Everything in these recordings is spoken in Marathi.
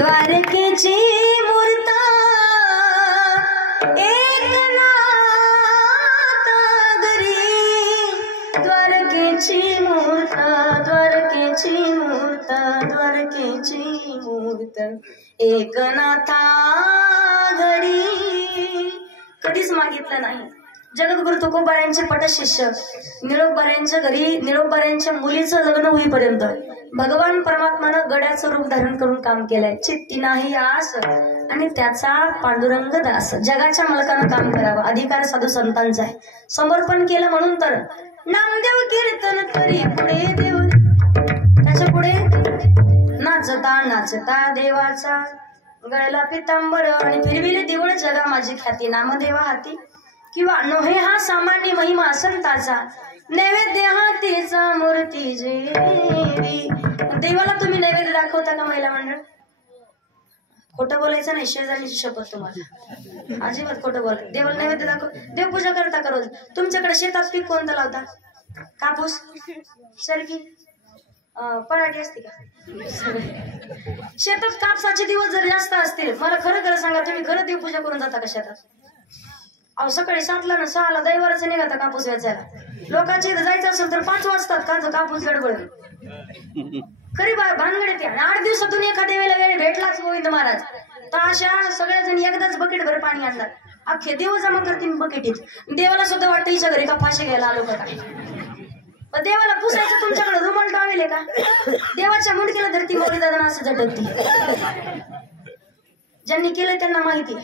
द्वारकेची मूर्ता एकनाथ घरी, द्वारकेची मूर्ता, द्वारकेची मूर्ता, द्वारकेची मूर्त एकनाथा घरी. कधीच मागितलं नाही. जगद्गुरु तुकोबारायांचे पटशिष्य निळोबारायांच्या घरी निळोबारायांच्या मुलीचं लग्न होईपर्यंत भगवान परमात्मानं गड्याचं रूप धारण करून काम केलंय. चित्ती नाही आस आणि त्याचा पांडुरंग दास. जगाच्या मालकानं काम करावं, अधिकार साधू संतांचा आहे. समर्पण केलं म्हणून तर नामदेव कीर्तन करी पुढे देव, त्याच्या पुढे नाचता नाचता देवाचा गळला पितांबर आणि फिरविले देवळ जगा माझी ख्याती नामदेवा हाती. किंवा नोहे हा सामान्य महिमा संताचा नैवेद्य हातीचा मूर्ती जेवी. देवाला तुम्ही नैवेद्य दाखवता का महिला मंडळ? खोटं बोलायचं नाही, शेजारीची शपथ तुम्हाला, अजिबात खोटं बोला. देवाला नैवेद्य दाखव. देवपूजा करता का रोज? तुमच्याकडे शेतात पीक कोणतं लावता? कापूस, सरकी, पराठी असते का? शेतात कापसाचे दिवस जर जास्त असतील, मला खरं खरं सांगा, तुम्ही खरं देवपूजा करून जाता का शेतात? अहो सकाळी 7ला ना 6ला दैवाराचं निघाता कापूस वेचायला. लोकांच्या इथं जायचं असेल तर 5 वाजतात का कापूस गडबड. खरी भानगड येते. 8 दिवसातून एखाद्या वेळेला वेळ भेटलाच गोविंद महाराज तर अशा सगळ्या जणी एकदाच बकेट भर पाणी आणणार. अख्खे देव जमा करतील बकेटीत. देवाला सुद्धा वाटतं हिच्या घरी का फाशी घ्यायला आलो का? पण देवाला पुसायचं तुमच्याकडे रुमाल टावेल का? देवाच्या मुंडकीला धरती मौली दादा असं झटकती. ज्यांनी केलं त्यांना माहिती.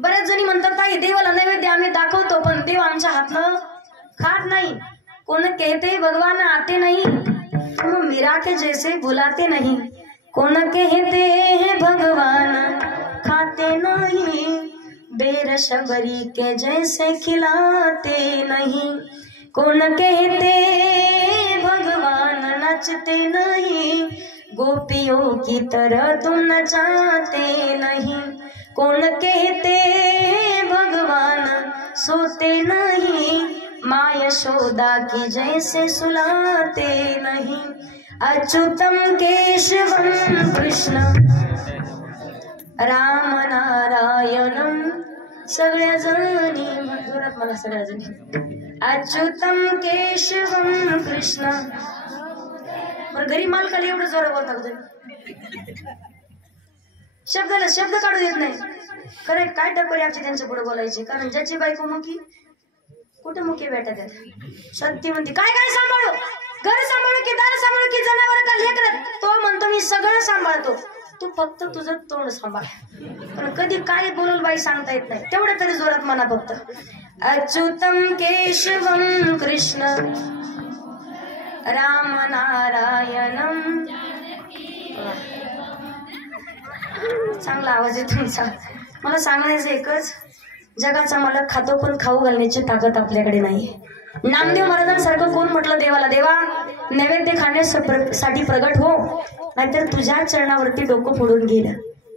बऱ्याच जणी म्हणतात ताई देवाला नैवेद्य आम्ही दाखवतो पण देव आमच्या हातनं खात नाही. कोण कहते भगवान आते नहीं, तुम मीरा के जैसे भुलाते नहीं. कोण कहते हैं भगवान खाते नहीं, बेर शबरी के जैसे खिलाते नहीं. कोण कहते भगवान नचते नहीं, गोपियों की तरह तुम नचाते नहीं. कौन कहते भगवान सोते नहीं, माँ यशोदा की जैसे सुलाते नहीं. अच्युतम केशवम कृष्ण राम नारायणम. सगळ्या जणी जोरात मला सगळ्या जणी. अच्युतम केशवम कृष्ण. बरं घरी मालकाला एवढं जोर बोलता का तुम्ही? शब्दाला शब्द काढू देत नाही. खरं काय टक्कर आमची त्यांच्या पुढे बोलायची. कारण ज्याची बायको मुकी कुठे मुकी भेटत आहेत. सत्य म्हणते काय काय सांभाळू, घर सांभाळू की दार सांभाळू की जनावर का लेकर. तो म्हणतो मी सगळं सांभाळतो, तू फक्त तुझं तोंड सांभाळ. पण कधी काय बोलल बाई सांगता येत नाही. तेवढं तरी जोरात म्हणा फक्त. अच्युतम केशवम कृष्ण राम नारायणम. चांगला आवाज आहे तुमचा. मला सांगण्याचं एकच, जगाचा मालक खातो पण खाऊ घालण्याची ताकद आपल्याकडे नाही. नामदेव महाराजांसारखं कोण म्हटलं देवाला देवा नैवेद्य खाण्यासाठी प्रगट हो, नाहीतर तुझ्या चरणावरती डोकं फोडून घेईल.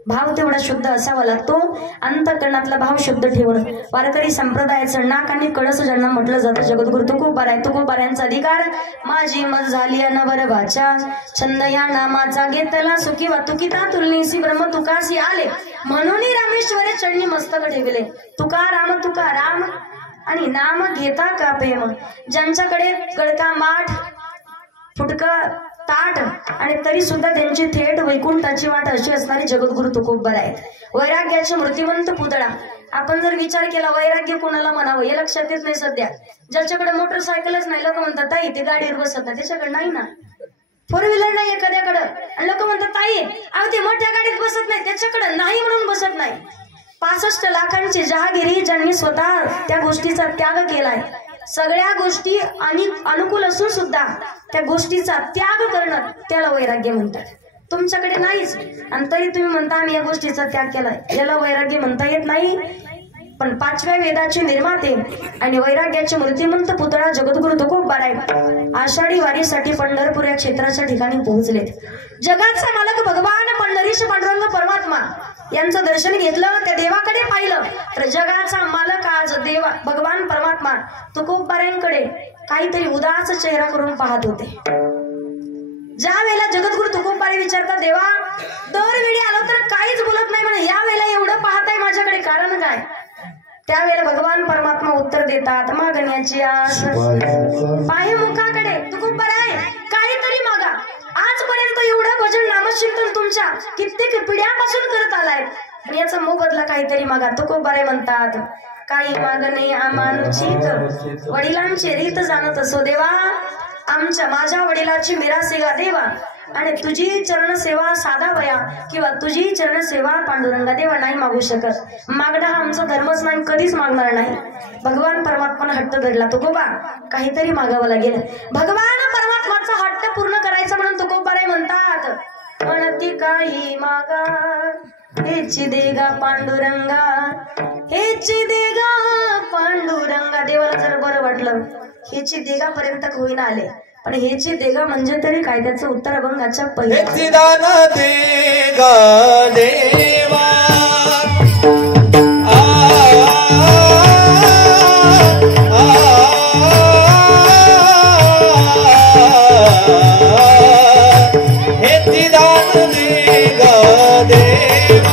भाव तेवढा शुद्ध असावा लागतो. अंतकरणातला भाव शुद्ध ठेवून वारकरी संप्रदायाचं नाक आणि कळस ज्यांना म्हटलं जातं जगद्गुरु तुकोबारायांचा अधिकार. माझी मत झाली अनवर वाचा, छंद या नामाचा घेतला सुखी वातुकिता तुलनीसी ब्रह्म तुकासी आले, म्हणून रामेश्वरे चरणी मस्तक ठेवले. तुका राम आणि नाम घेता का प्रेम. ज्यांच्याकडे गडका माठ फुटका ताट आणि तरी सुद्धा त्यांची थेट वैकुंठाची वाट अशी असणारी जगद्गुरु तुकोबार आहेत. वैराग्याचे मूर्तिमंत पुतळा. आपण जर विचार केला वैराग्य कोणाला म्हणावं हे लक्षात येत नाही सध्या. ज्याच्याकडे मोटरसायकलच नाही लोक म्हणतात ताई ते गाडीवर बसत नाही, त्याच्याकडे नाही ना. फोर व्हीलर नाही एखाद्याकडे आणि लोक म्हणतात ताई अहो ते मोठ्या गाडीत बसत नाही, त्याच्याकडे नाही म्हणून बसत नाही. 65 लाखांची जहागिरी ज्यांनी स्वतः त्या गोष्टीचा त्याग केलाय. सगळ्या गोष्टी अनुकूल असून सुद्धा त्या गोष्टीचा त्याग करणं त्याला वैराग्य म्हणतात. तुमच्याकडे नाहीच आणि तरी तुम्ही म्हणता आम्ही या गोष्टीचा त्याग केलाय, याला वैराग्य म्हणता येत नाही. पण 5व्या वेदाचे निर्माते आणि वैराग्याचे मूर्तिमंत पुतळा जगद्गुरु तुकोबार आहेत. आषाढी वारीसाठी पंढरपूर या क्षेत्राच्या ठिकाणी पोहोचलेत. जगाचा मालक भगवान पंढरीश पांडुरंग परमात्मा यांचं दर्शन घेतलं, त्या देवाकडे पाहिलं तर जगाचा मालक आज देवा भगवान परमात्मा तुकोबारांकडे काहीतरी उदास चेहरा करून पाहत होते. ज्या वेळेला जगद्गुरु तुकोबार विचारतात देवा दरवेळी आलो तर काहीच बोलत नाही म्हणे, या वेळेला एवढं पाहताय माझ्याकडे कारण काय. त्यावेळेला भगवान परमात्मा उत्तर देतात मागण्याची आस पाय मुखाकडे तुकोबार आहे, काहीतरी मागा. आजपर्यंत एवढं भजन नामचिंतन तुमच्या कित्येक पिढ्यापासून करत आलाय आणि याचा मोबदला काहीतरी मागा. तुकोबार म्हणतात काही मागणे आमानुचित, वडिलांची रीत जाणत असो देवा, माझ्या वडिलाची मिरासे गा देवा, आणि तुझी चरण सेवा साधावया किंवा तुझी चरण सेवा पांडुरंगा देवा नाही मागू शकत. मागणं हा आमचा धर्मच नाही, कधीच मागणार नाही. भगवान परमात्माने हट्ट धरला तुकोबा काहीतरी मागावं लागेल. भगवान परमात्माचा हट्ट पूर्ण करायचा म्हणून तुकोबाराय म्हणतात म्हणती काही मागा हेची देगा पांडुरंगा, हेची देगा पांडुरंगा. देवाला जर बरं वाटलं हेची देगापर्यंत होईना आले, पण हेची देगा म्हणजे तरी काय त्याचं उत्तर अभंगाच्या पहिल्या दान देगा देवा हेची दान देगा देवा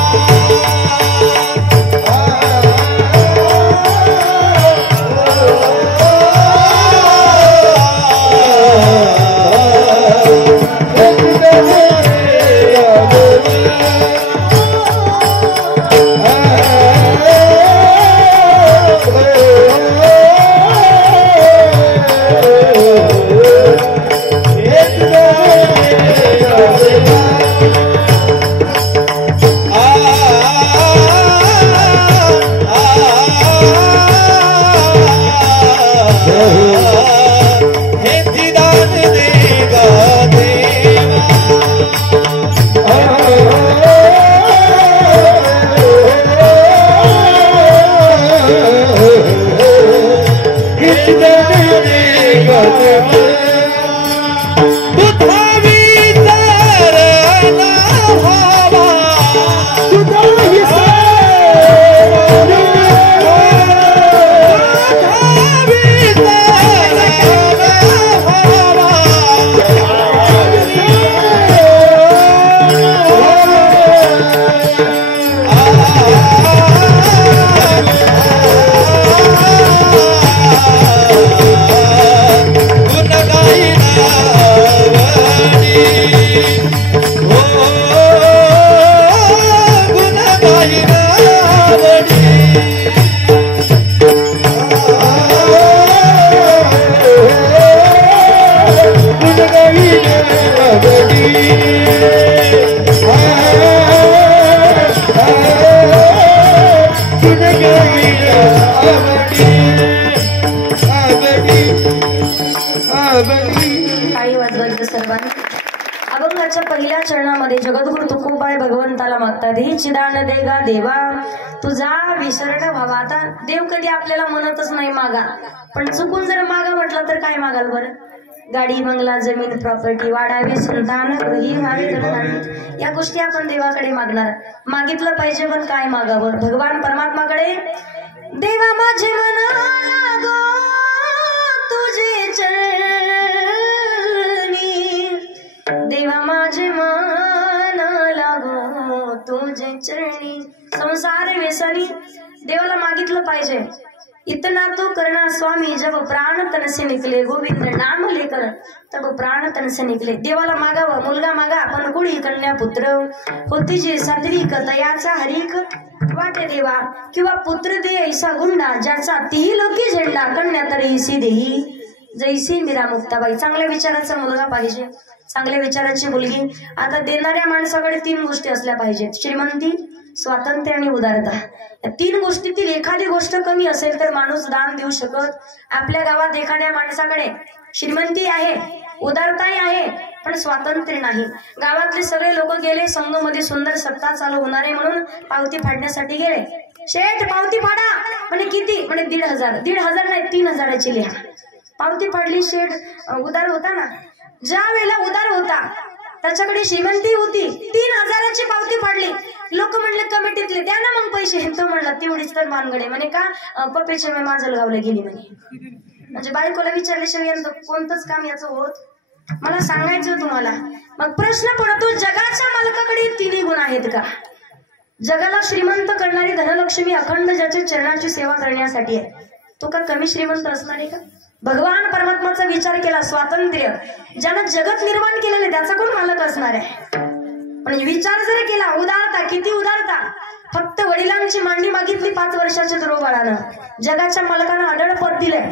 अभंगाच्या पहिल्या चरणामध्ये जगद्गुरु तुकोबार भगवंताला मागतात हे चिदान देगा देवा तुझा विसरण व्हावा. आता देव कधी आपल्याला म्हणतच नाही मागा, पण चुकून जर मागा म्हटलं तर काय मागाल बरं. गाडी बंगला जमीन प्रॉपर्टी वाढावे संतान गृही व्हावे धनधान्य, या गोष्टी आपण देवाकडे मागणार. मागितलं पाहिजे पण काय मागावं? भगवान परमात्माकडे देवा माझे म्हणाला गो तुझे चरणी, देवा माझे म्हणाला गो तुझे चरणी. संसार व्यसनी देवाला मागितलं पाहिजे. इतना तो करना स्वामी जब प्राण तन से निकले, गोविंद नाम लेकर तब प्राण तन से निकले. देवाला मागावं. मुलगा मागा पण कुडी कन्या पुत्र होती जे सात्विक तयाचा हरिक वाटे देवा, किंवा पुत्र दे ऐसा गुंडा ज्याचा तीही लोकी झेंडा, कन्या तरीसी देही जैसी मीरा मुक्ताबाई. चांगल्या विचाराचा मुलगा पाहिजे, चांगल्या विचाराची मुलगी. आता देणाऱ्या माणसाकडे 3 गोष्टी असल्या पाहिजेत: श्रीमंती, स्वातंत्र्य आणि उदारता. या 3 गोष्टीतील एखादी गोष्ट कमी असेल तर माणूस दान देऊ शकत. आपल्या गावात एखाद्या माणसाकडे श्रीमंती आहे, उदारताही आहे, पण स्वातंत्र्य नाही. गावातले सगळे लोक गेले, संघ सुंदर सत्ता चालू होणार आहे म्हणून पावती फाडण्यासाठी गेले. शेठ पावती फाडा म्हणे. किती? म्हणे 1,500. 1,500 नाही 3,000ची लिहा. पावती फाडली. शेठ उदार होता ना, ज्या वेळेला उदार होता त्याच्याकडे श्रीमंती होती, 3,000ची पावती फाडली. लोक म्हणले कमिटीतले द्या ना मग पैसे. तो म्हणला तेवढीच तर मानगडे म्हणे का पप्पेच्या मी माजलगावला गेली म्हणे. म्हणजे बायकोला विचारल्याशिवाय कोणतंच काम याचं होत. मला सांगायचं तुम्हाला. मग प्रश्न पडतो, जगाच्या मालकाकडे 3 गुण आहेत का? जगाला श्रीमंत करणारी धनलक्ष्मी अखंड ज्याच्या चरणाची सेवा करण्यासाठी आहे, तो का कमी श्रीमंत असणार आहे का? भगवान परमात्माचा विचार केला, स्वातंत्र्य ज्यानं जगत निर्माण केलेले त्याचा कोण मालक असणार आहे? पण विचार जर केला, उदारता, किती उदारता. फक्त वडिलांची मांडी मागितली 5 वर्षाच्या दुरोबाळानं, जगाच्या मालकानं अढळ पद दिलंय.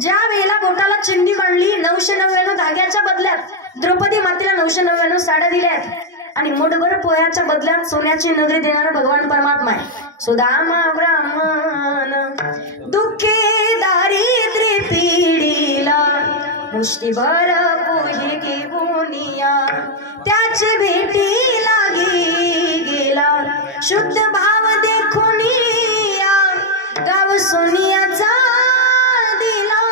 ज्या वेळेला बोटाला चिंडी मांडली, 999 धाग्याच्या बदल्यात द्रौपदी मातेला 999 साड्या दिल्यात, आणि मुठभर पोह्याच्या बदल्यात सोन्याची नगरी देणारा भगवान परमात्मा आहे. सुदामा ब्राह्मण दुःखे दारिद्र्य पीडीला, मुष्टीभर पोहे घेऊनिया त्याचे भेटी लागी गेला. शुद्ध भाव देखुनिया गाव सोनियाचा दिला,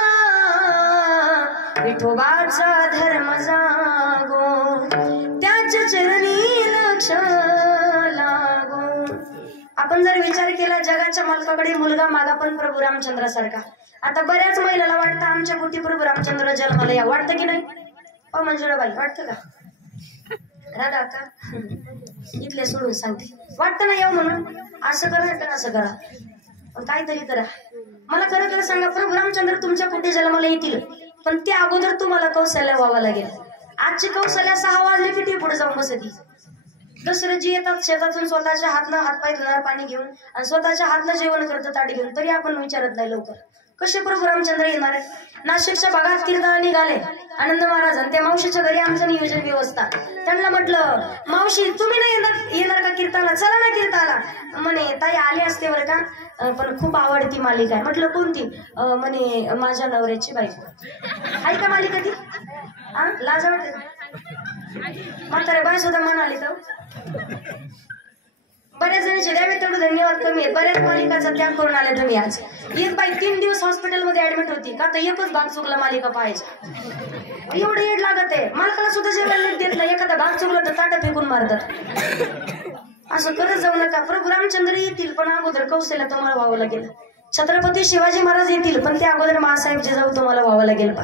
विठोबाचा धर्म जागो त्याच्या चरणी लक्ष लागो. आपण जर विचार केला, जगाच्या मालकाकडे मुलगा मागा पण प्रभू रामचंद्रासारखा. आता बऱ्याच महिलाला वाटतं आमच्या पोटी प्रभू रामचंद्र जन्माला या, वाटतं की नाही? मंजुळाबाई वाटतं का? राधा का इथले सोडून सांगते, वाटतं ना येऊ म्हणून? असं करा का असं करा, पण काहीतरी करा. मला खरं खरं सांगा, प्रभू रामचंद्र तुमच्या पोटी जन्माला येतील, पण त्या अगोदर तुम्हाला कौशल्य व्हावं लागेल. आजची कौशल्य 6 वाजले की ती पुढे जाऊन बसती. दशरथजी येतात शेतातून स्वतःच्या हातनं हातपाय धुणार पाणी घेऊन, आणि स्वतःच्या हातनं जेवण करतात ताट घेऊन, तरी आपण विचारत नाही लवकर कसे प्रभू रामचंद्र येणार आहे. नाशिकच्या भागात कीर्तन निघाले आनंद महाराज, आणि त्या मावशीच्या घरी आमचं नियोजन व्यवस्था. त्यांना म्हटलं, मावशी तुम्ही नाही येणार का कीर्तनाला? चला ना कीर्तनाला. म्हणे ताई आले असते बरं का, पण खूप आवडती मालिका आहे. म्हटलं कोणती? म्हणे माझ्या नवऱ्याची बायको. आहे का मालिका ती? लाज वाटते म्हातारे बाय सुद्धा म्हणाली तर. बऱ्याच जणांचे द्यावे तेवढं धन्यवाद कमी आहेत. बऱ्याच मालिकाचा त्याग करून आले तुम्ही आज. एक बाई 3 दिवस हॉस्पिटलमध्ये ऍडमिट होती का तर एकच भाग चुकला मालिका पाहायचा. एवढं येड लागत आहे. मालकाला सुद्धा जेवायला देत नाही, एखादा भाग चुकला तर ताटं फेकून मारतात. असं करत जाऊ नका. प्रभू रामचंद्र येतील, पण अगोदर कौशल्य तुम्हाला व्हावं लागेल. छत्रपती शिवाजी महाराज येतील, पण त्या अगोदर मासाहेब जिजाऊ तुम्हाला व्हावं लागेल.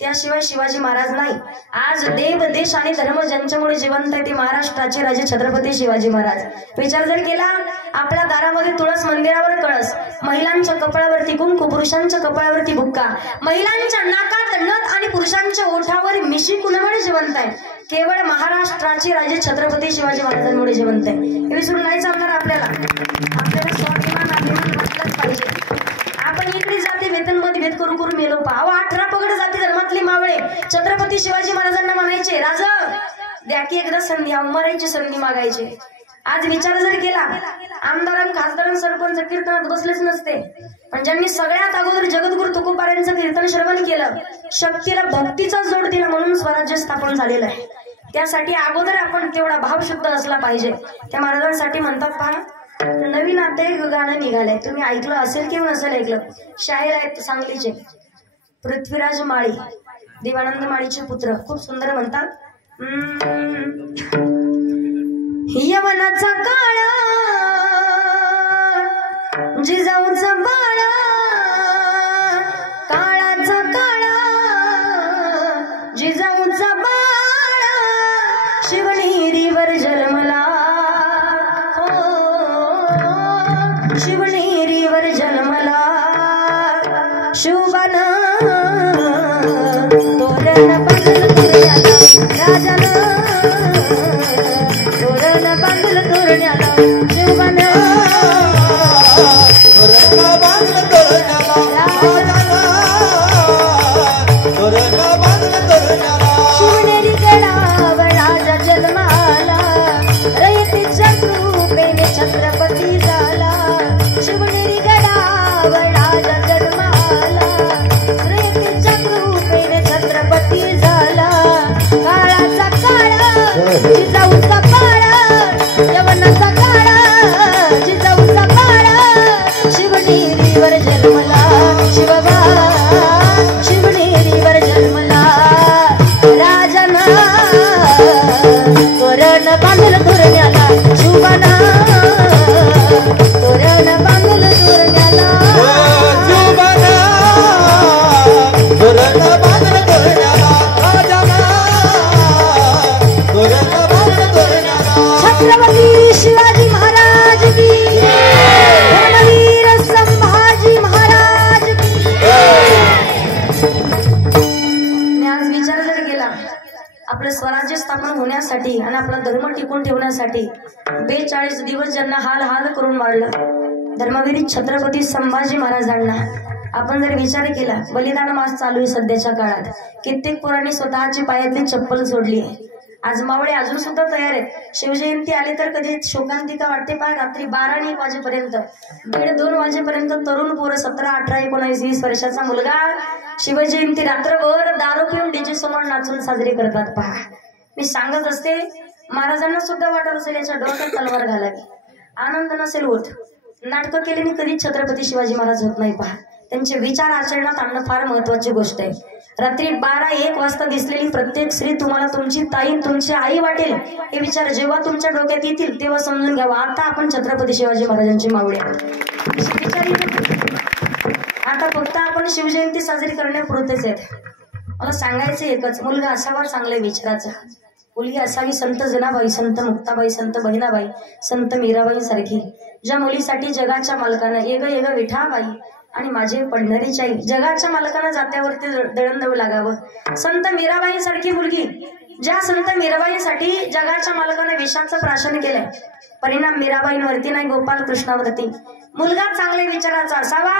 त्याशिवाय शिवाजी महाराज नाही. आज देव देश आणि धर्म ज्यांच्यामुळे जिवंत आहे ते महाराष्ट्राचे राजे छत्रपती शिवाजी महाराज. विचार जर केला, आपल्या दारामध्ये तुळस, मंदिरावर कळस, महिलांच्या कपाळावरती कुंकू, पुरुषांच्या कपाळावरती बुक्का, महिलांच्या नाकात नथ आणि पुरुषांच्या ओठावर मिशी कुणामुळे जिवंत आहे? केवळ महाराष्ट्राचे राजे छत्रपती शिवाजी महाराजांमुळे जिवंत आहे. हे विसरून नाही चालणार. आपल्याला स्वाभिमान अभिमान वाटलाच पाहिजे. आपण इकडे जाते वेतनमध्ये भेद करू करू मेलो पा. 18 पगड जाती धर्मातले मावळे छत्रपती शिवाजी महाराजांना म्हणायचे, राज द्या की एकदा संधी, मरायची संधी मागायचे. आज विचार जर केला, आमदार, खासदार, सरपंच कीर्तनात बसलेच नसते, पण ज्यांनी सगळ्यात अगोदर जगद्गुरु तुकोबारायांचं कीर्तन श्रवण केलं, शक्तीला भक्तीचा जोड दिला, म्हणून स्वराज्य स्थापन झालेलं आहे. त्यासाठी अगोदर आपण तेवढा भावशुद्ध असला पाहिजे. त्या महाराजांसाठी म्हणतात पहा, नवीन आता एक गाणं निघालंय, तुम्ही ऐकलं असेल किंवा नसेल ऐकलं. शाहीर आहेत सांगलीचे पृथ्वीराज माळी, देवानंद माळीचे पुत्र खूप सुंदर म्हणतात. यवनाचा काळ जिजाऊचा बाळ काळाचा काळ जिजाऊचा बाळ शिवनेरीवर जन्मला हो शिवनेरीवर जन्मला शुभन तोरण बांधल तोरण्याला राजानं तोरण बांधल तोरण्याला शुभन तोरण बांधल तोरण्याला तोरण बांधल तोरण्याला शिवनेरी गडावर राजा जन्माला रयतेच्या कृपेने छत्रपती झाला शिवनेरी गडावर राजा जन्माला रयतेच्या कृपेने छत्रपती झाला काळाचा काळ जिजाऊचा बाळ यवनाचा काळ जिजाऊचा बाळ शिवनेरीवर जन्मला शिवबा शिवनेरीवर जन्मला राजाना तोरण बांधल तोरण्याला शुभाना तोरण बांधल तोरण्याला शुभाना तोरण बांधल तोरण्याला राजाना तोरण बांधल तोरण्याला छत्रपती शिवाजी महाराज की धर्मवीर संभाजी महाराज की. आज विचार जर केला आपलं स्वराज्य स्थापन होण्यासाठी आणि आपला धर्म टिकून ठेवण्यासाठी 42 दिवस ज्यांना हाल हाल करून वाढलं धर्मवीर छत्रपती संभाजी महाराजांना आपण जर विचार केला बलिदान मास चालू आहे सध्याच्या काळात कित्येक पोरांनी स्वतःची पायातली चप्पल सोडली आहे. आज मावळे अजून सुद्धा तयार आहेत. शिवजयंती आली तर कधी शोकांतिका वाटते पहा रात्री 12 आणि 1 वाजेपर्यंत 1:30-2 वाजेपर्यंत तरुण पोरं 17, 18, 19, 20 वर्षाचा मुलगा शिवजयंती रात्रभर दारू पिऊन डीजे समोर नाचून साजरी करतात पहा. मी सांगत असते महाराजांना सुद्धा वाटत असेल याच्या डोक्यात तलवार घालावी आनंद नसेल होत. नाटकं केल्याने कधीच छत्रपती शिवाजी महाराज होत नाही पहा. त्यांचे विचार आचरणात आणणं फार महत्वाची गोष्ट आहे. रात्री 12-1 वाजता दिसलेली प्रत्येक स्त्री तुम्हाला तुमची ताई तुमची आई वाटेल हे विचार जेव्हा तुमच्या डोक्यात येतील तेव्हा समजून घ्यावा आता आपण छत्रपती शिवाजी महाराजांची मावळे विचार आता फक्त आपण शिवजयंती साजरी करण्यापुरतेच आहेत. मला सांगायचं एकच मुलगा असावा चांगल्या विचाराचा मुलगी असावी संत जनाबाई संत मुक्ताबाई संत बहिणाबाई संत मीराबाई सारखी ज्या मुलीसाठी जगाच्या मालकानं एग विठाबाई आणि माझे पंढरीची आई जगाच्या मालकानं जात्यावरती दळणदळ लागावं. संत मीराबाई सारखी मुलगी ज्या संत मीराबाईंसाठी जगाच्या मालकानं विषाचं प्राशन केलंय परिणाम मीराबाईंवरती नाही गोपाल कृष्णावरती. मुलगा चांगल्या विचाराचा असावा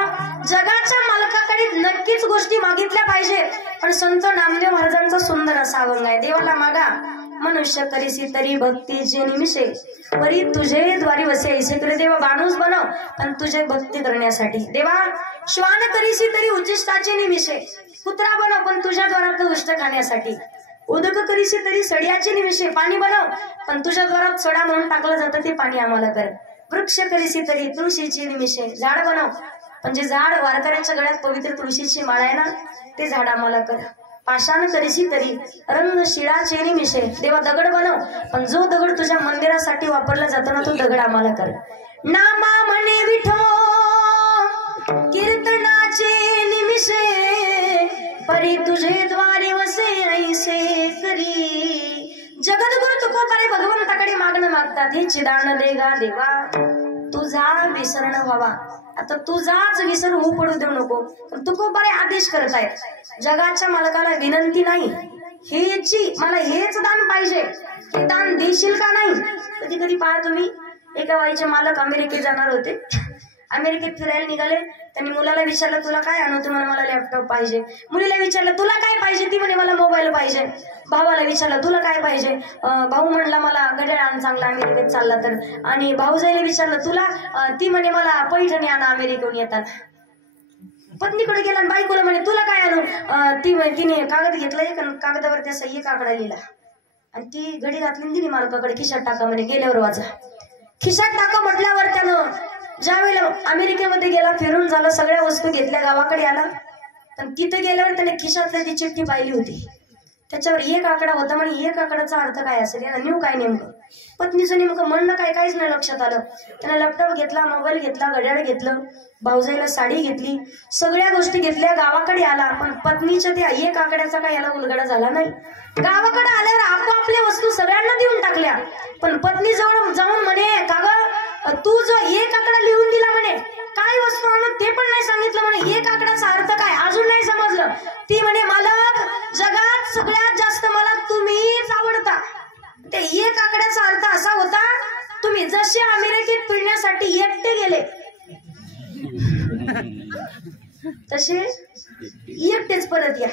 जगाच्या मालकाकडे नक्कीच गोष्टी मागितल्या पाहिजे पण संत नामदेव महाराजांचा सुंदर असा अभंग आहे. देवाला मागा मनुष्य करीसी तरी भक्तीचे निमिषे परी तुझे द्वारी वसे ऐसे तुला देवा माणूस बनव पण तुझे भक्ती करण्यासाठी. देवा श्वान करीसी तरी उच्चिष्टाचे निमिषे कुत्रा बनव पण तुझ्या द्वारात उष्ट खाण्यासाठी. उदक करीसी तरी सड्याचे निमिषे पाणी बनव पण तुझ्या द्वारात सडा म्हणून टाकलं जातं ते पाणी आम्हाला कर. वृक्ष करीसी तरी तुळशीचे निमिषे झाड बनव पण जे झाड वारकऱ्यांच्या गळ्यात पवित्र तुळशीची माळ आहे ना ते झाड आम्हाला कर. पाषाण करीसी तरी रंग शिळाचे निमिषे देवा दगड बनव पण जो दगड तुझ्या मंदिरासाठी वापरला जातो ना तो दगड आम्हाला कर. नामा म्हणे विठो कीर्तनाचे निमिषे परी तुझे द्वारे वसे ऐसे करी. जगद्गुरु तुकोबारे भगवंताकडे मागणं मागतात हे चिदान देगा देवा तुझा विसरण व्हावा. आता तुझाच विसर होऊ पडू देऊ नको पण तुकोबारे आदेश करतायत जगाच्या मालकाला विनंती नाही हेची मला हेच दान पाहिजे हे दान देशील का नाही. कधी कधी पहा तुम्ही एका बाईचे मालक अमेरिकेत जाणार होते अमेरिकेत फिरायला निघाले त्यांनी मुलाला विचारलं तुला काय आणू तू म्हणे मला लॅपटॉप पाहिजे. मुलीला विचारलं तुला काय पाहिजे ती म्हणे मला मोबाईल पाहिजे. भावाला विचारलं तुला काय पाहिजे भाऊ म्हणला मला घड्याळ आण चांगला अमेरिकेत चालला तर. आणि भाऊजाईला विचारलं तुला ती म्हणे मला पैठणी आणा अमेरिकेहून येताना. पत्नीकडे गेला आणि बायकोला म्हणे तुला काय आणू तिने कागद घेतला एक कागदावर त्या सही काकडा लिहिला आणि ती घडी घातली दिली मालकाकडे खिशात टाका म्हणे गेल्यावर वाचा. खिशात टाका म्हटल्यावर त्यानं ज्या वेळेला अमेरिकेमध्ये गेला फिरून झालं सगळ्या वस्तू घेतल्या गावाकडे आला पण तिथे गेल्यावर त्याने खिशातली ती चिठ्ठी पाहिली होती. त्याच्यावर एक आकडा होता. म्हणे एक आकडाचा अर्थ काय असेल, याला न्यू काय नेमकं. पत्नीचं नेमकं म्हणणं काय काहीच नाही लक्षात आलं. त्याने लॅपटॉप घेतला, मोबाईल घेतला, घड्याळ घेतलं, भाऊजाईला साडी घेतली, सगळ्या गोष्टी घेतल्या, गावाकडे आला. पण पत्नीच्या त्या एक आकड्याचा काय याला उलगडा झाला नाही. गावाकडे आल्यावर आपापल्या वस्तू सगळ्यांना देऊन टाकल्या. पण पत्नी जवळ जाऊन म्हणे, का ग तू जो एक आकडा लिहून दिला म्हणे, काय वस्तू आणून ते पण नाही सांगितलं म्हणे, एक आकड्याचा अर्थ काय अजून नाही समजलं. ती म्हणे, मालक जगात सगळ्यात जास्त मला तुम्हीच आवडता. ते एक आकड्याचा अर्थ असा होता, तुम्ही जसे अमेरिकेत फिरण्यासाठी एकटे गेले तसे एकटेच परत या.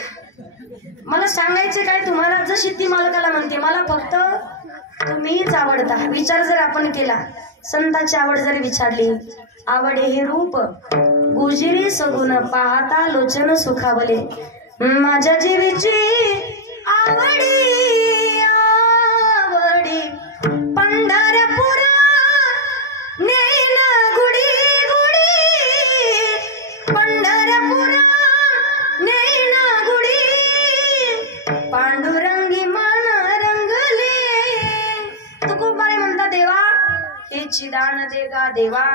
मला सांगायचे काय तुम्हाला, जशी ती मालकाला म्हणते, मला फक्त तुम्हीच आवडता. विचार जर आपण केला, संतांची आवड जर विचारली, आवडे हे रूप गुजिरी सगुण पाहता लोचन सुखावले, माझ्या जीवीची आवडी आवडी पंढरपूर नेन गुडी गुडी पंढरपूर नेन गुडी पांडुरंगी मन रंगले. तुकोबाई म्हणता, देवा हे चिदान दे गा देवा,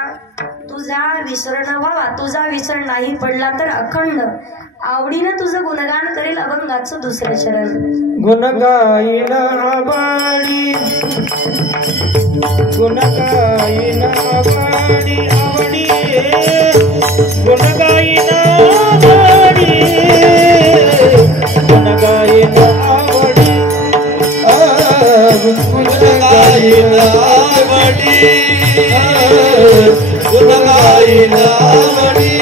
तुझा विसर न व्हावा. तुझा विसर नाही पडला तर अखंड आवडीनं तुझं गुणगान करेल अभंगाचं दुसरं चरण. गुण गाईन आवडी गुण गाईन आवडी आवडी गुण गाईन आवडी गुण गाईन आवडी गुण गाईन आवडी गुण गाईन आवडी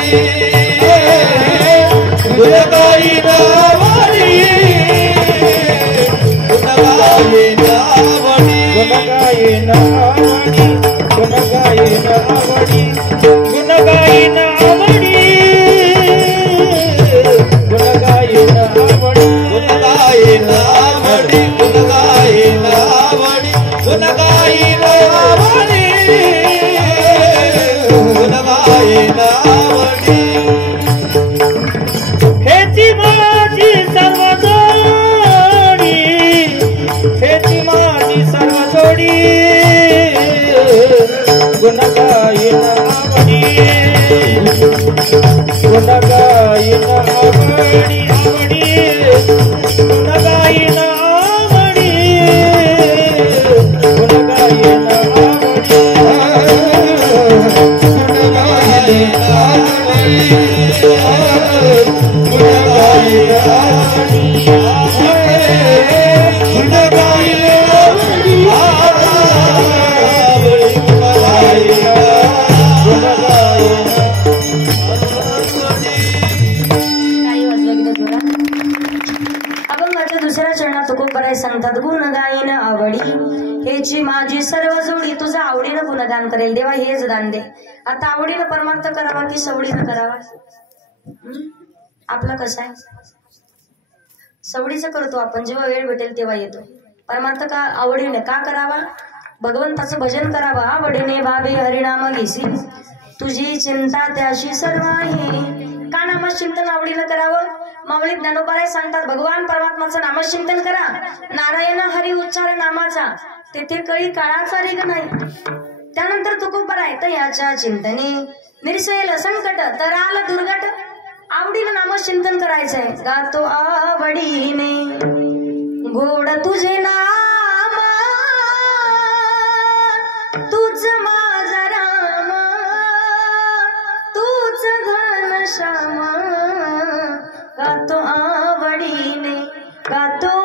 गुण गाईन आवडी गुण गाईन आवडी गुण गाईन आवडी गुण गाईन आवडी गुण गाईन आवडी गुण गाईन आवडी गुण गाईन आवडी गुण गाईन आवडी गुण गाईन आवडी गुण गाईन आवडी. हेची माझी सर्व जोडी हेची माझी सर्व जोडी गुण गाईन आवडी गुण गाईन आवडी आवडी गुण गाईन आवडी गुण गाईन आवडी गुण गाईन आवडी अभंगाच्या दुसऱ्या चरणात तुकोबराय सांगतात, गुण गाईन आवडी हेची माझी सर्व जोडी, तुझा आवडीनं गुणगान करेल. देवा हेच दान दे. आता आवडीनं परमार्थ करावा की सवडीनं करावा? आपला कसं आहे, सवडीचं करतो आपण, जेव्हा वेळ भेटेल तेव्हा येतो. परमार्थ का आवडीने का करावा? भगवंताचं भजन करावं. आवडीने भावे हरिनाम घेसी, तुझी चिंता त्याशी सर्व आहे. का नामचिंतन आवडीनं करावं? माऊली ज्ञानोबाराय सांगतात, भगवान परमात्माचं नामचिंतन करा. नारायण हरी उच्चार नामाचा, तेथे कळी काळाचा रेग नाही. त्यानंतर तुकोबराय, तयाच्या चिंतने निरसेल संकट, तराल दुर्घट. आवडीनं नामचिंतन करायचंय. गातो आवडीने गोड तुझे नाम, तूच माझा राम, तूच घनश्याम. गातो आवडीने गातो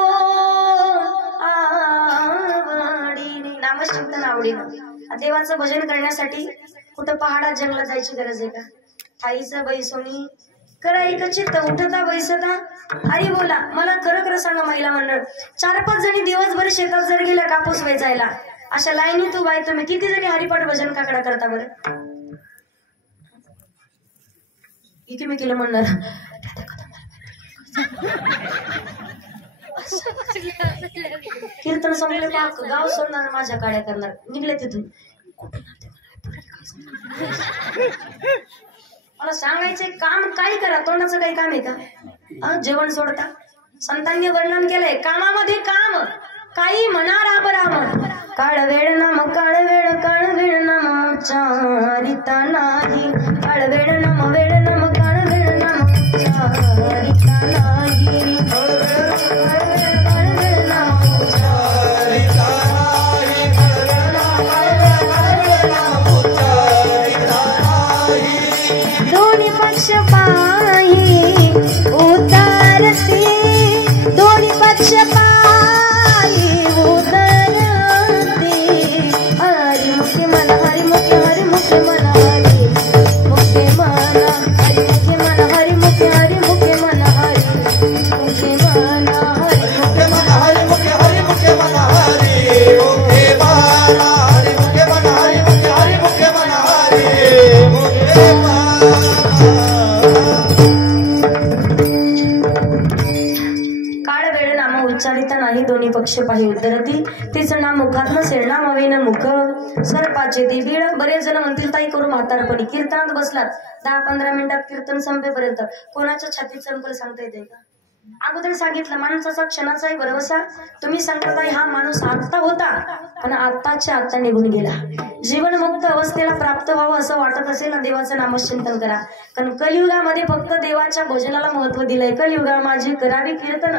आवडीने. नामचिंतन आवडीनं. देवाचं भजन करण्यासाठी कुठं पहाडात जंगलात जायची गरज आहे का? ठाईचं बैसोनी करा एक चित्त उठता बैसता हरी बोला. मला खरं खरं सांगा महिला मंडळ, 4-5 जणी दिवसभर शेतात जर गेल्या कापूस वेचायला, अशा लाईनी तू बाय तुम्ही किती जणी हरिपाठ भजन काकडा करता बरं? इथे मी केलं म्हणणार कीर्तन संपले गाव सोडणार, माझ्या काड्या करणार, निघले तिथून. मला सांगायचे काम काय करा, तोंडाचं काही काम आहे का? जेवण सोडता. संतांनी वर्णन केलंय कामामध्ये काम, काही म्हणा राम राम. काळ वेळ नाम काळ वेळ नाम उच्चारिता नाही. काळ वेळ नाम काळ वेळ नाम उच्चारिता नाही. काळ वेळ नाम उच्चारिता नाही. दोन्ही पक्ष पाही उतारते, दोन्ही पक्ष पाही उतरते. हरी मुखे मला, हरी मुखे मला, हरी मुखे मला, हरी मुखे मला, हरी मुखे मला, हरी मुखे मला, हरी मुखे मला, हरी मुखे मला, हरी मुखे मला, हरी मुखे मला, हरी मुखे मला, हरी मुखे मला. काळ वेळ नाम उच्चारिता नाही, दोन्ही पक्ष पाही उतरती. तिचं नाम मुखात नसेल नाम विन मुख सर्पाचे ती बीळ. बरेच जण म्हणतील ताई करू म्हातारपणी. कीर्तनात बसलात 10-15 मिनिटात कीर्तन संपेपर्यंत कोणाच्या छातीत संपल सांगता येते का? अगोदर सांगितलं माणसाचा क्षणाचाही भरवसा. तुम्ही सांगता हा माणूस आत्ता होता पण आत्ताच्या आत्ता निघून गेला. जीवनमुक्त अवस्थेला प्राप्त व्हावं असं वाटत असेल ना, देवाचं नामचिंतन करा. कारण कलियुगामध्ये फक्त देवाच्या भोजनाला महत्व दिलंय. कलियुगा माझी करावी कीर्तन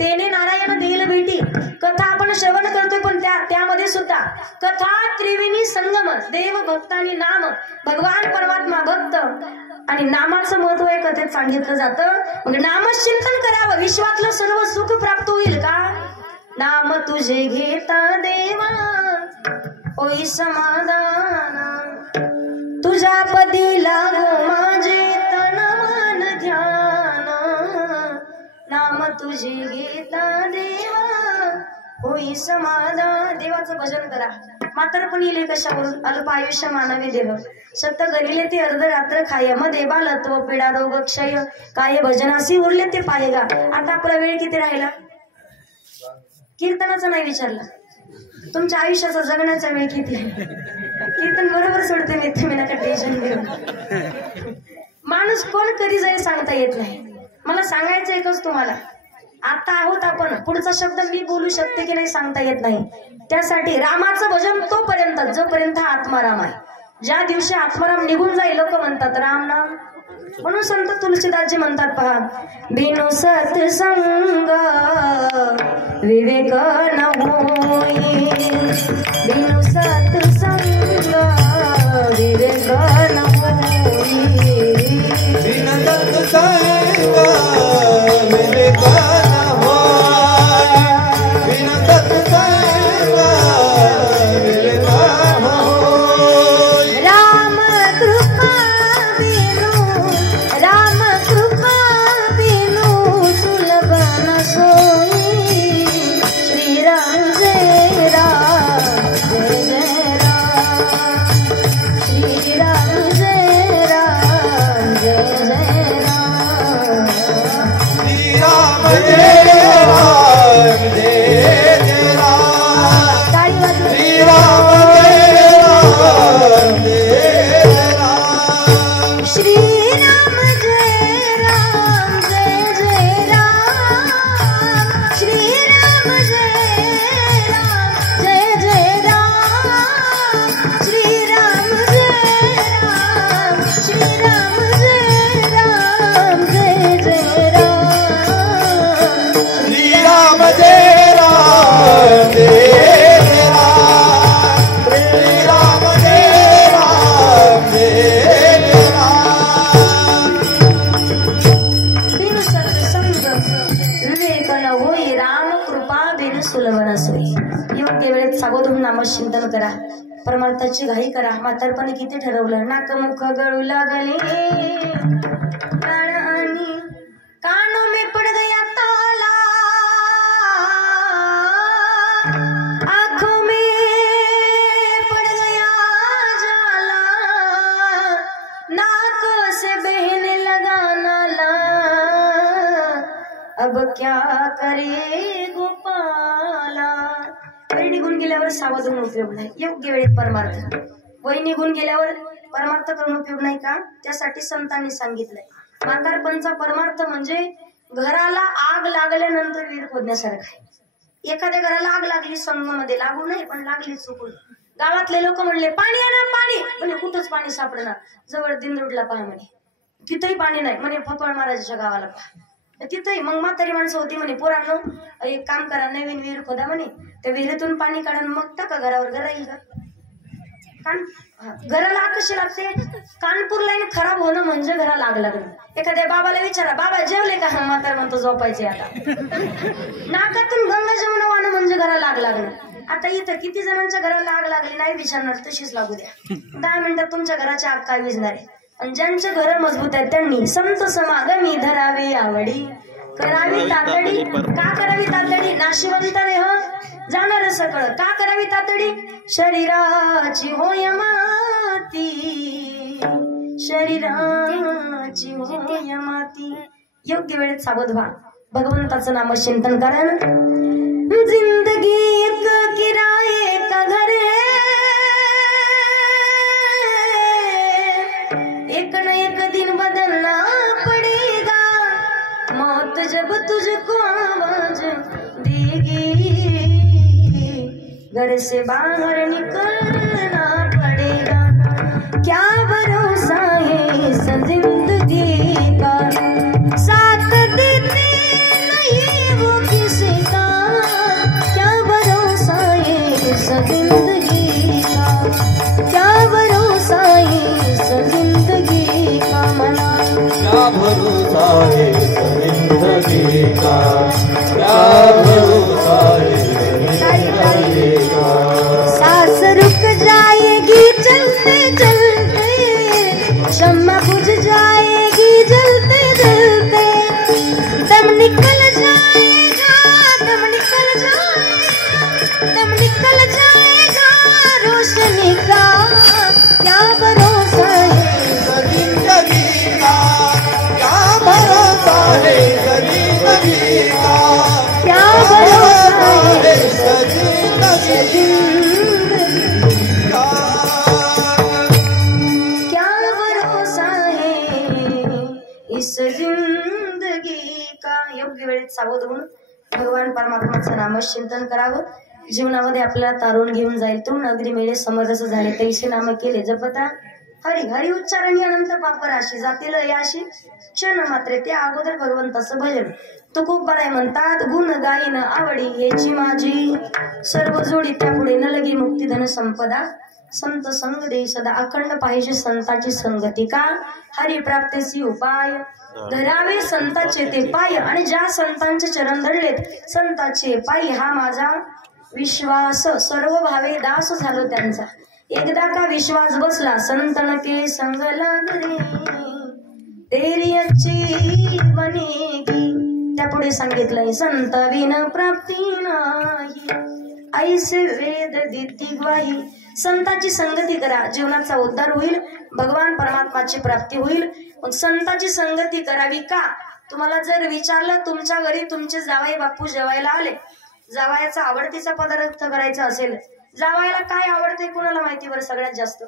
तेने नारायण देईल भेटी. कथा आपण श्रवण करतोय पण त्यामध्ये सुद्धा कथा त्रिवेणी संगम, देव भक्त आणि नाम. भगवान परमात्मा भक्त आणि नामाचं महत्व आहे कथेत सांगितलं जातं. मग नामचिंतन करावं, विश्वातलं सर्व सुख प्राप्त होईल का? नाम तुझे घेता देवा होई समाधान, तुझ्या पदी लागो माझे तन मन ध्यान. नाम तुझे घेता देवा होई समाधान. देवाचं भजन करा. म्हातारपणी येले कशावरून? अल्प आयुष्य मानवी देह. सत्य गरिले ते अर्धरात्र खाय, मध्ये बालत्व पीडा रोग क्षय. काय भजनासी उरले ते पाहेगा. आता आपला वेळ किती राहिला? कीर्तनाचा नाही विचारला, तुमच्या आयुष्याचा जगण्याचा वेळ किती आहे? कीर्तन बरोबर सोडते मी, तुम्ही नका टेन्शन घेऊ. माणूस कोण कधी जाईल सांगता येत नाही. मला सांगायचं एकच तुम्हाला, आता आहोत आपण, पुढचा शब्द मी बोलू शकते की नाही सांगता येत नाही. त्यासाठी रामाचं भजन तोपर्यंत जोपर्यंत आत्माराम आहे. ज्या दिवशी आत्माराम निघून जाईल लोक म्हणतात राम नाम. म्हणून संत तुलसीदासजी म्हणतात पहा, बिनु सत्संग विवेक न होई, बिनु सत्संग विवेक न होई, बिनु सत्संग विवेक न होई, बिनु सत्संग विवेक न होई. राम कृपा बिनु सुलभ न सोई. श्रीराम जय राम जय जय राम, श्रीराम जय राम जय जय राम, श्रीराम जय राम जय जय राम, टाळी वाजवा. श्रीराम जय राम जय राम, श्रीराम जय राम जय जय राम, श्रीराम जय राम जय जय राम, श्रीराम जय राम, श्रीराम जय राम जय जय राम, श्रीराम जय राम जय जय राम, श्रीराम जय राम जय जय राम. बिनु सत्संग विवेक न होई, राम कृपा बिनु सुलभ न सोई. योग्य वेळेत सागोदून नामचिंतन करा, परमार्थाची घाई करा. म्हातारपणी किती ठरवलं, नाकमुख गळू लागले आणि कानो में पड़ गया ताला, आंखों में पड़ गया जाला, नाक से बहने लगा नाला. अब क्या करे गोपाला. वेळ निघून गेल्यावर सावध होऊन उपयोग नाही. योग्य वेळेत परमार्थ. वय निघून गेल्यावर परमार्थ करून उपयोग नाही का? त्यासाठी संतांनी सांगितलंय. म्हातारपणचा परमार्थ म्हणजे घराला आग लागल्यानंतर विहीर खोदण्यासारखं आहे. एखाद्या घराला आग लागली, संघामध्ये लागू नाही पण लागली चुकून, गावातले लोक म्हणले पाणी आणा पाणी, म्हणजे कुठंच पाणी सापडणार. जवळ दिंडोडला पहा म्हणे, तिथंही पाणी नाही म्हणे, फपळ महाराजाच्या गावाला पहा तिथंही. मग म्हातारी माणसं होती म्हणे, पोरांनो एक काम करा, नवीन विहीर खोदा म्हणे, त्या विहिरीतून पाणी काढा मग टाका घरावर, घर येईल का? घराला आग कशी लागते? कानपूर लाईन खराब होणं म्हणजे घराला आग लागणं. एखाद्या बाबाला विचारा, बाबा जेवले का? म्हातार म्हणतो झोपायचे आता. नाकातून गंगा जमुना वाहणं म्हणजे घराला आग लागणं. आता इथं किती जणांच्या घराला आग लागली नाही विचारणार, तशीच लागू द्या. 10 मिनिटात तुमच्या घराची आग काय विझणार आहे? आणि ज्यांचे घर मजबूत आहेत त्यांनी संत समागमी धरावी आवडी, करावी तातडी. का करावी तातडी? नाशिवंत देह जाणार सकळ. का करावी तातडी? शरीराची होय माती, शरीराची होय माती. योग्य वेळेत सावध व्हा, भगवंताचं नाम चिंतन करा. जिंदगी एक किराए का घर है, एक न एक दिन बदलना पड़ेगा, मौत जब तुझको आवाज देगी, घर से बाहर निकलना पड़ेगा. क्या भरोसा है इस जिंदगी का, साथ देते नहीं वो किसी का, क्या भरोसा है इस जिंदगी का, क्या भरोसा है इस जिंदगी का मना, क्या भरोसा है इस जिंदगी का, क्या भरोसा है जिंदगी का. सांस रुक जाएगी चलते चलते, शम्मा बुझ जाएगी जलते जलते, दम निकल जाएगा, दम निकल जाएगा, दम निकल जाएगा रोशनी का, क्या भरोसा है जिंदगी का, क्या भरोसा है जिंदगी का, क्या भरोसा है जिंदगी का, क्या भरोसा है इस जिंदगी का. योग्य वेळेत सावध होऊन भगवान परमात्माचं नामचिंतन करावं. जीवनामध्ये आपल्याला तारून घेऊन जाईल. तो नगरी मेळे समरस झाले, तैसे नाम केले जपता हरी. हरी उच्चारणी अनंत पाप राशी, जातील याशी क्षण मात्रे. त्या अगोदर भगवंताचं भजन. तो खूप बराय म्हणतात, गुण गाईन आवडी हेची माझी, सर्व जोडी त्या पुढे न लगी मुक्ती धन संपदा, संत संग दे सदा. अखंड पाहिजे संताची संगती, का हरी प्राप्तीसी उपाय, धरावे संताचे ते पाय. आणि ज्या संतांचे चरण धरलेत संताचे पायी, हा माझा विश्वास, सर्व भावे दास झालो त्यांचा. एकदा का विश्वास बसला संतन के संग लागले, तेरी अच्छी बनेगी. त्यापुढे सांगितलंय, संत विन प्राप्ती नाही, ऐसे वेद दिती ग्वाही. संताची संगती करा, जीवनाचा उद्धार होईल, भगवान परमात्माची प्राप्ती होईल. मग संताची संगती करावी का? तुम्हाला जर विचारलं, तुमच्या घरी तुमचे जावई बापू जेवायला आले, जावयाचा आवडतीचा पदार्थ करायचा असेल, जावयाला काय आवडते कुणाला माहिती? बरं सगळ्यात जास्त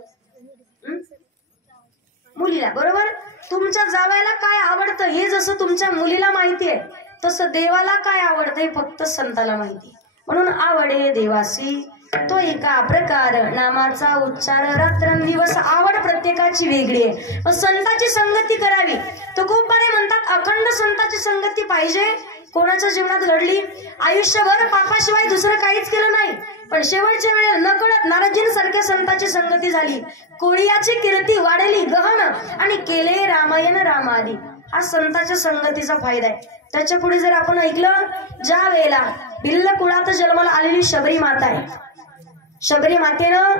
मुलीला, बरोबर. तुमच्या जावयाला काय आवडतं हे जसं तुमच्या मुलीला माहिती आहे, तसं देवाला काय आवडतं हे फक्त संताला माहिती. म्हणून आवडे देवासी तो एका प्रकार, नामाचा उच्चार रात्रंदिवस. आवड प्रत्येकाची वेगळी आहे. संताची संगती करावी. तो खूप बरे म्हणतात, अखंड संताची संगती पाहिजे. कोणाच्या जीवनात घडली, आयुष्यभर पापाशिवाय दुसरं काहीच केलं नाही, पण शेवटच्या वेळेला नकळत नारदजींसारख्या संताची संगती झाली. कोळियाची कीर्ती वाढली गहन आणि केले रामायण रामादी. हा संताच्या संगतीचा फायदा आहे. त्याच्या पुढे जर आपण ऐकलं, ज्या वेळेला भिल्ल कुळात जन्माला आलेली शबरी माता आहे, शबरी मातेनं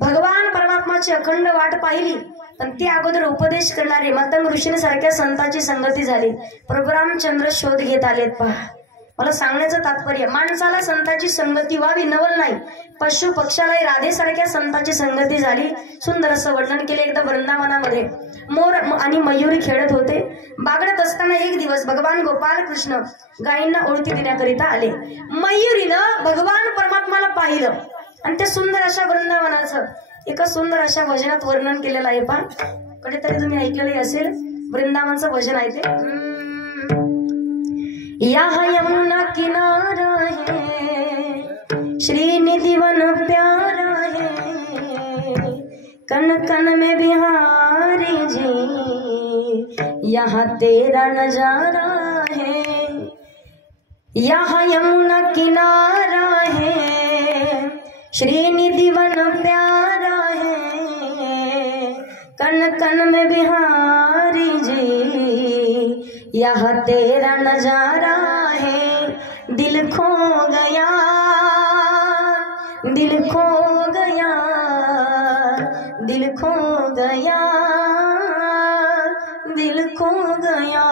भगवान परमात्माची अखंड वाट पाहिली, पण ती अगोदर उपदेश करणारे मतंग ऋषीने सारख्या संताची संगती झाली. प्रभू रामचंद्र शोध घेत आलेत. पहा, मला सांगण्याचं तात्पर्य, माणसाला संताची संगती व्हावी नवल नाही, पशु पक्षालाही राधेसारख्या संताची संगती झाली. सुंदर असं वर्णन केले. एकदा वृंदावनामध्ये मोर आणि मयुरी खेळत होते. बागडत असताना एक दिवस भगवान गोपाल कृष्ण गायींना ओळखी देण्याकरिता आले. मयुरीनं भगवान परमात्माला पाहिलं आणि ते सुंदर अशा वृंदावनाचं एका सुंदर अशा भजनात वर्णन केलेलं आहे पहा. कधीतरी तुम्ही ऐकलेले असेल, वृंदावनचं भजन आहे ते. यहाँ यमुना किनारा है, श्रीनिधि वन प्यारा है, कन कन में बिहारी जी, यहाँ तेरा नजारा है. यहाँ यमुना किनारा है, श्रीनिधि वन प्यारा है, कन कन में बिहारी जी, यहाँ तेरा नजारा है. दिल खो गया, दिल खो गया, दिल खो गया, दिल खो गया,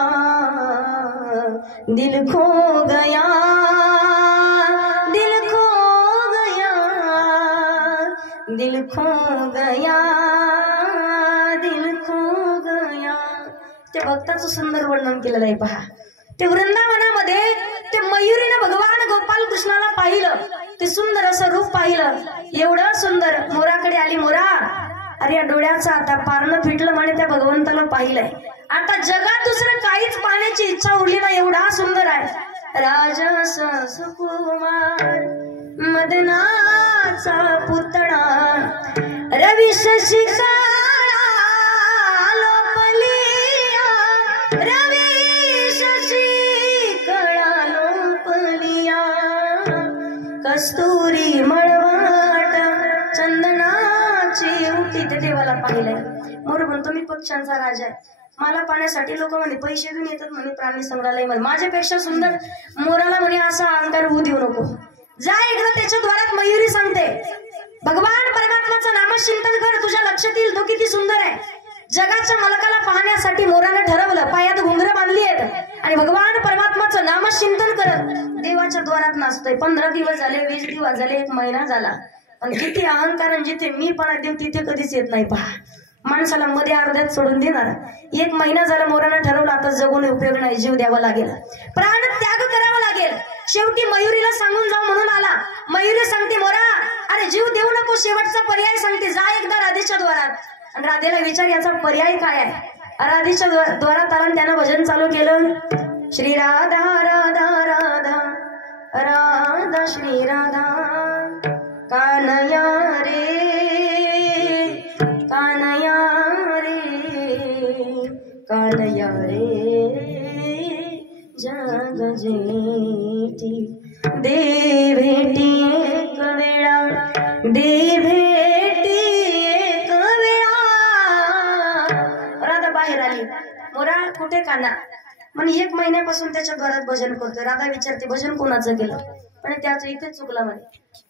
दिल खो गया, दिल खो गया, दिल खो गया, दिल खो गया. ते भक्ताचं सुंदर वर्णन केलेलं आहे पहा. ते वृंदावनामध्ये ते मयुरीने भगवान गोपाल कृष्णाला पाहिलं, ते सुंदर असं रूप पाहिलं. एवढं सुंदर. मोराकडे आली. मोरा, अरे या डोळ्याचं आता पारणं फिटलं म्हणे त्या भगवंताला पाहिलंय. आता जगात दुसरं काहीच पाहण्याची इच्छा उरली ना, एवढा सुंदर आहे. राजस सुकुमार मदनाचा पुतळा, रवी शशी काळा लोपलिया, रवी शशी काळा लोपलिया, कस्तुरी मळवाट चंदनाची उटी. ते देवाला पाहिलंय. मोर म्हणतो मी पक्ष्यांचा राजा आहे, मला पाहण्यासाठी लोक म्हणे पैसे घेऊन येतात म्हणे प्राणी संग्रहालय मध्ये. माझ्यापेक्षा सुंदर मोराला म्हणे असा अहंकार होऊ देऊ नको. जा एकदा त्याच्या द्वारात मयुरी सांगते, भगवान परमात्माचं नामचिंतन कर, तुझ्या लक्षात येईल तो किती सुंदर आहे. जगाच्या मालकाला पाहण्यासाठी मोरानं ठरवलं, पायात घुंगरं बांधली आहेत आणि भगवान परमात्माचं नामचिंतन करत देवाच्या द्वारात नाचतोय. 15 दिवस झाले, 20 दिवस झाले, 1 महिना झाला. आणि जिथे अहंकार आणि जिथे मी पण देव तिथे कधीच येत नाही पहा. माणसाला मध्ये अर्ध्यात सोडून देणार. 1 महिना झाला, मोरानं ठरवलं आता जगून उपयोग नाही, जीव द्यावा लागेल, प्राण त्याग करावा लागेल. शेवटी मयुरीला सांगून जाऊ म्हणून आला. मयुरी सांगते, मोरा अरे जीव देऊ नको, शेवटचा पर्याय सांगते, जा एकदा राधेच्या द्वारात. आणि राधेला विचार याचा पर्याय काय आहे. राधेच्या द्वारात आला आणि त्यानं भजन चालू केलं. श्री राधा राधा राधा राधा श्री राधा, कानया रे कानया रे कानया रे जग जेठी, दे भेटी एक वेळा, दे भेटी एक वेळा. राधा बाहेर आली. मोरा कुठे काना म्हणे 1 महिन्यापासून त्याच्या द्वारात भजन करतोय. राधा विचारते भजन कोणाचं केलं. पण त्याचं इथेच चुकला म्हणे.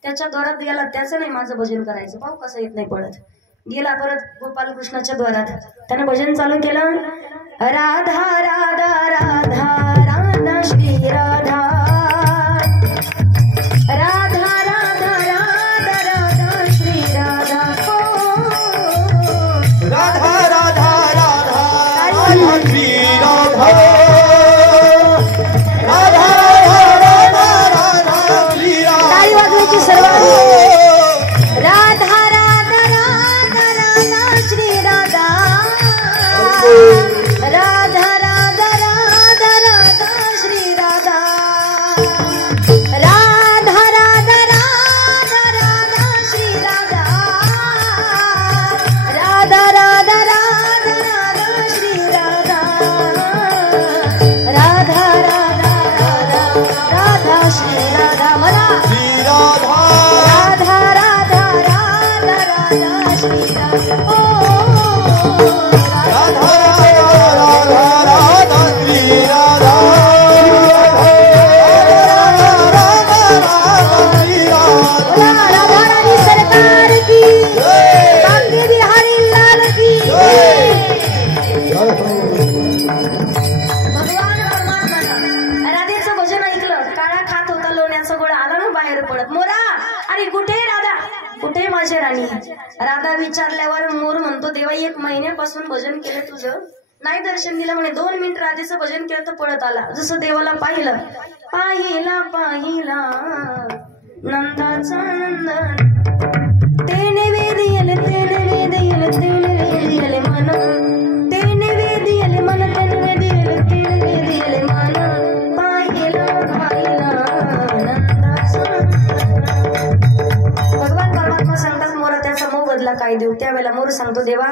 त्याच्या द्वारात गेला, त्याचं नाही माझं भजन करायचं. पाहू कसं येत नाही पडत. गेला परत गोपाल कृष्णाच्या द्वारात, त्याने भजन चालू केलं. राधा राधा राधा राधा श्री राधा, राधा राधा राधा राधा श्री राधा, राधा राधा राधा राधा श्री राधा, राधा राधा राधा श्री राधा. टाळी वाजवायची सर्वांनी. राधा राधा राधा राधा श्री राधा, राधा राधा राधा राधा श्री राधा, राधा राधा राधा राधा श्री राधा, राधा राधा राधा राधा श्री राधा, राधा राधा राधा राधा श्री राधा. मला श्री राधा, राधा राधा राधा राधा श्री राधा. राधा राधा राधा श्री राधा, राधा राधा श्री राधा. राधा रानी सरकार की, कांगे बिहारी लाल की. भगवान परमात्मा राधेचं भजन ऐकलं. काळा खात होता लोण्याचा गोळा, आला ना बाहेर पडत. मोरा अरे कुठे राधा, कुठे माझी राणी. राधा विचारल्यावर मोर म्हणतो, देवा 1 महिन्यापासून भजन केलं तुझं, नाही दर्शन दिलं म्हणे. 2 मिनिट राधेचं भजन केलं तर पळत आला. जसं देवाला पाहिलं, पाहिला पाहिला नंदाचा नंद, ते नैवेद्य काय देऊ? त्यावेळेला मोर सांगतो, देवा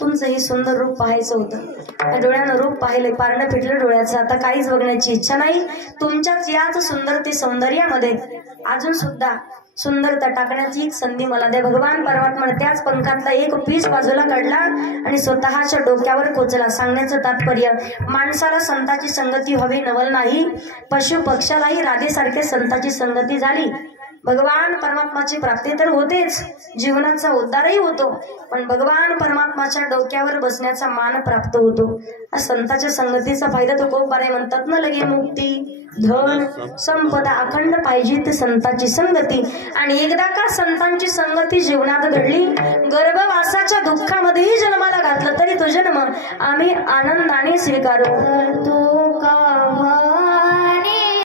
तुमचं हे सुंदर रूप पाहायचं होतं, डोळ्यानं रूप पाहिलं, पारणं फिटलं डोळ्याचं, आता काहीच बघण्याची इच्छा नाही. तुमच्याच याच सुंदरते सौंदर्यामध्ये अजून सुद्धा सुंदरता टाकण्याची एक संधी मला द्या. भगवान परमात्माने त्याच पंखातला एक पीस बाजूला काढला आणि स्वतःच्या डोक्यावर कोचला. सांगण्याचं तात्पर्य, माणसाला संताची संगती व्हावी नवल नाही, पशु पक्षालाही राधेसारखे संताची संगती झाली. भगवान परमात्माची प्राप्ती तर होतेच, जीवनाचा उद्धारही होतो, पण भगवान परमात्माच्या डोक्यावर बसण्याचा मान प्राप्त होतो. संताच्या संगतीचा फायदा तो खूप बारे म्हणतात ना, लगे मुक्ती धन संपदा अखंड पाहिजे ते संतांची संगती. आणि एकदा का संतांची संगती जीवनात घडली, गर्भवासाच्या दुःखामध्येही जन्माला घातलं तरी तो जन्म आम्ही आनंदाने स्वीकारू.